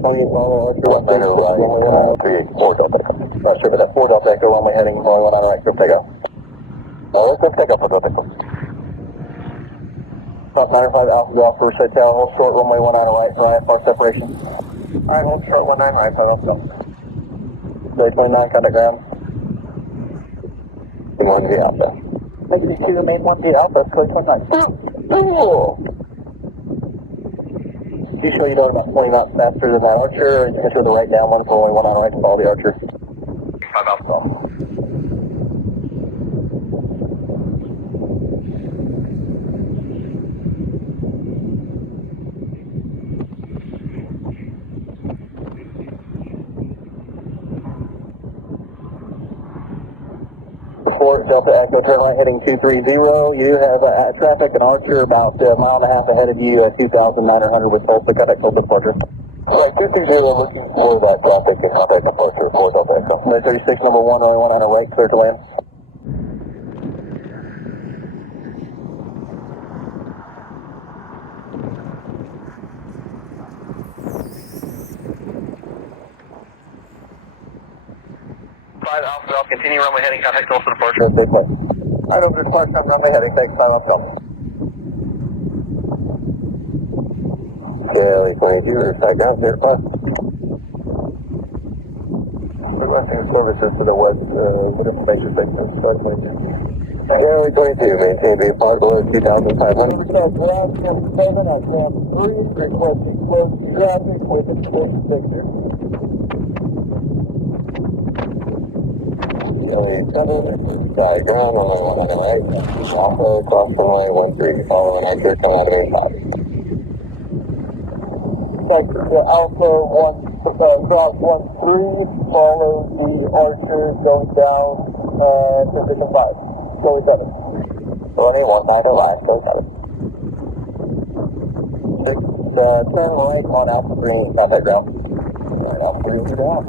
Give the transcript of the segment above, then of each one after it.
28 Bravo, Archer, 19 right, 384 Delta Echo. Roger, but that 4 Delta Echo, runway heading, runway 19 right, clear takeoff. Let's go take off for Delta Echo. Top 95 Alpha Golf, first hotel, hold short, runway 19 right, right, far separation. Alright, hold short, 19 right, side off, stop. 29, contact ground. 1 V Alpha. XC2 remain 1 V Alpha, code 29. You sure you know about 20 knots faster than that Archer, and you can show the right down one for only 1 on right to follow the Archer. 5 Alpha. Fort Delta Echo, turn right heading 230. You do have traffic and Archer about a mile and a half ahead of you at 2,900 with Tulsa, contact Tulsa departure. Right, 230, looking for that traffic and contact departure for Delta Echo. 36, number 1, only 1 on our right, clear to land. Alpha Golf, continue runway heading, contact Tulsa departure. Big place. Alright, over to Clark, time runway heading, thanks, 5 Alpha Golf. KRVS 22, side ground, 0 to 5. Requesting services to the west, with information stations, start 22. KRVS 22, maintain the apart below 2,500. Start ground 47 on ramp 3, requesting close traffic with a close sector. Sky ground, runway 1 right. Also cross runway 13, following anchor, coming out of main top. Thanks, Alpha 1, cross 13, follow the Archer, going down, position 5. Go 7. Running 19 right, go 7. Turn right on Alpha Green, contact ground. Right, Alpha Green, you're down.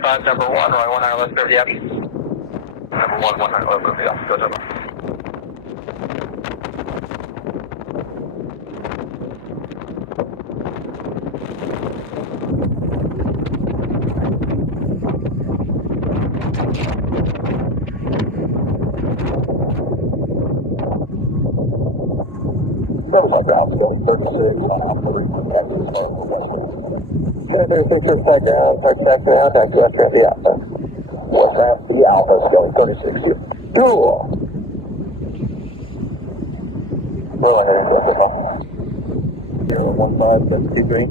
5, number 1, right 1 hour left, 30 options. Number 1, 1 hour left, 30 options, go to them. Double side ground, still 36 on Alpha Green, contact as far as the west. 36 is side ground, touch now, taxi left, 30 Alpha. What's that? The Alpha's going 36 here. Cool. Go ahead and go off. 015, 23.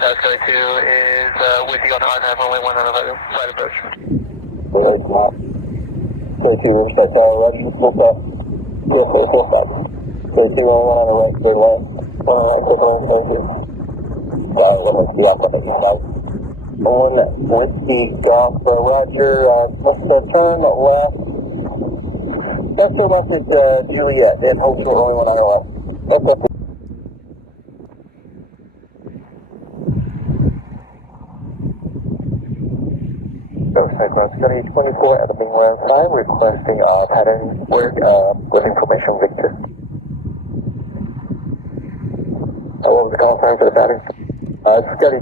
South Kelly 2 is with you on the hard runway 1 on the side approach. Very smart. Kelly 2 Riverside Tower, Roger, full stop. Full stop. Kelly 2 on the right, clear lane. 1 on the right, clear lane, Kelly 2. Let's see off on the east side. 1 Whiskey Golf, Roger, let's turn left. Let's turn left at Juliet and hold short only 1 on the left. That's up. Cyclone Study 24 at the Bingwell 5 requesting pattern work with information Victor. What was the call time for the pattern? Study.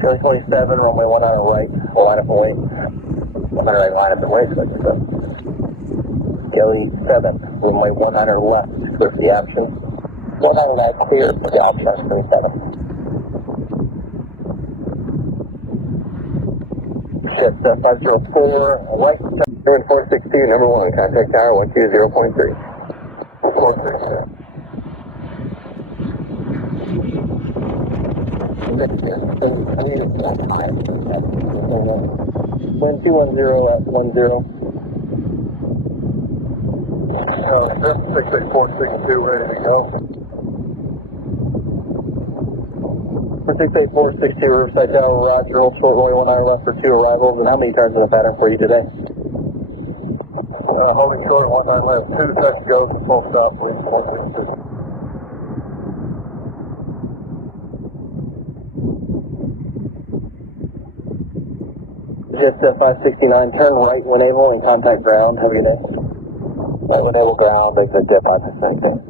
Kelly 27, runway 1 on the right, line up and wait. 1 on the right, line up and wait, so that's it. Kelly 7, runway 1 on her left, clear for the option. 1 on the left, clear for the option, that's 37. Shit, 504, right, 462, number 1, contact tower 120.3. 436. Wind 210 at 10. 68462 ready to go. 68462 Riverside Tower, Roger, hold short runway 1 hour left for 2 arrivals. And how many turns in the pattern for you today? Holding short 1 hour left, 2 touch goes to full stop, please. 162. Jet 569, turn right when able and contact ground. Have a good day. Right when able ground, exit Jet 569.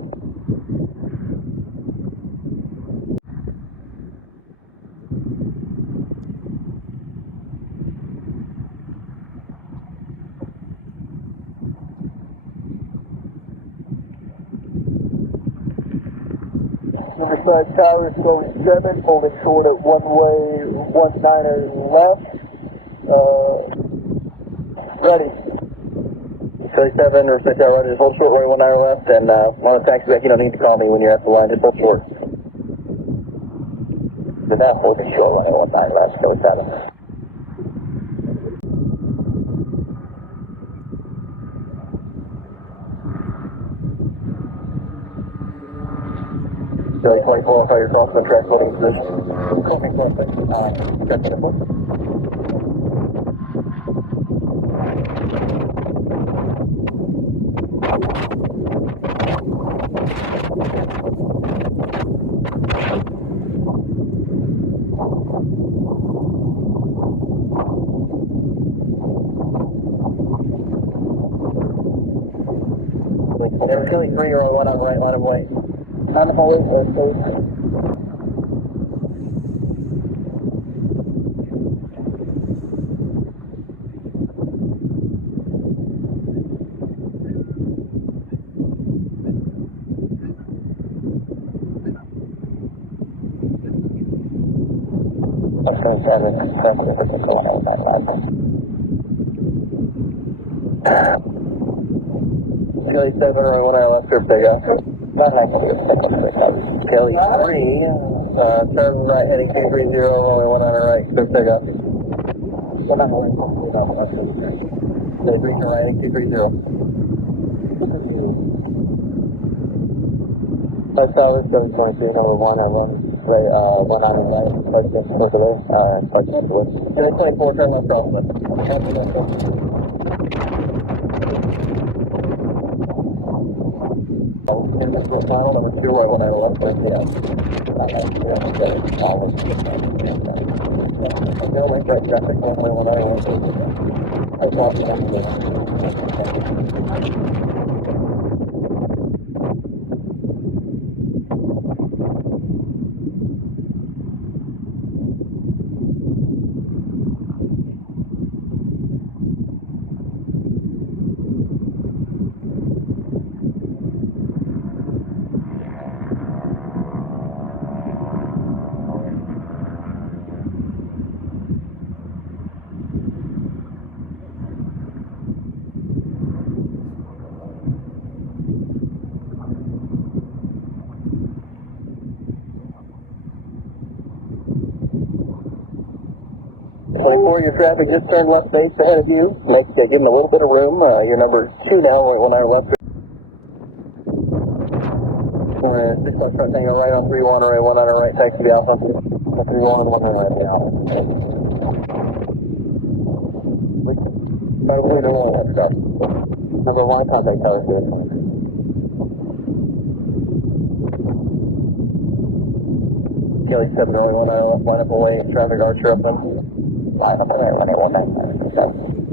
Riverside Tower, slowing 7, holding short at one-way 19er left. Ready. Kelly 7, Riverside Tower, Roger, just hold short, runway 19er left, and on a taxi back, you don't need to call me when you're at the line, just hold short. But now holding short, runway 19er left, Kelly 7. Kelly 24, fire crossing the track, holding position. Crossing crossing, checking the book. Never Kelly 3, you're on 1 on right, line of way. On the hallway, please. Let's go 7, press the particular 1 on left. Kelly 7, runway 1 hour left, clear big after. Kelly 3, turn right heading 230, runway 1 hour right, clear big up. 1 hour right, Kelly 3, turn right heading 230. 5 South, 723, number 1 on 1 right, 1 on the right, park just north of there, park just north. Kelly 24, turn left crosswind. Final number 2, right 1 hour left, clear big up. No, right traffic, runway 1 hour left, clear big up. I crossed the next one. 24, your traffic just turned left base ahead of you. Give them a little bit of room. You're number 2 now, when I left. 6 left front tango right on 3-1, array 1 on our right, taxi to Alpha. 3-1, 1 on right to Alpha. Number 1, contact tower 2. Kelly 7 early 1 line up away, traffic Archer up them. Line up away, 1 8 1 9.